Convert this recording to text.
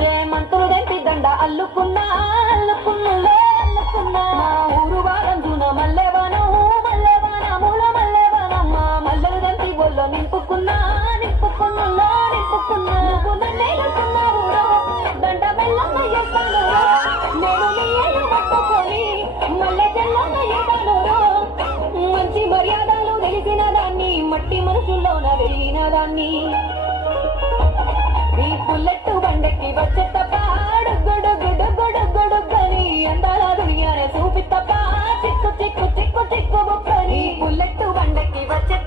చే మంతులు దెంపి దండ అల్లుకున్నా అల్లుకున్నా ఊరు వారం జూన మల్లెవానం మూల మల్లెవానమ్మ మల్లెలు దెంపి బొల్లో నింపుకున్నా నువ్వు నన్నేలుకున్నావు దండ మెల్లంగా చేస్తాను నేను నీ ఏళ్ళు పట్టుకొని మల్లె చెల్లంగా చేస్తాను మంచి మర్యాదలు తెలిసిన దాన్ని మట్టి మనసులోన వెలిగిన దాన్ని ఈ బుల్లెట్టు బండెక్కి వచ్చే తప్ప గొడుగని అందాల దునియానే చూపి తప్ప చిక్కు బొక్కని బుల్లెట్టు బండెక్కి వచ్చే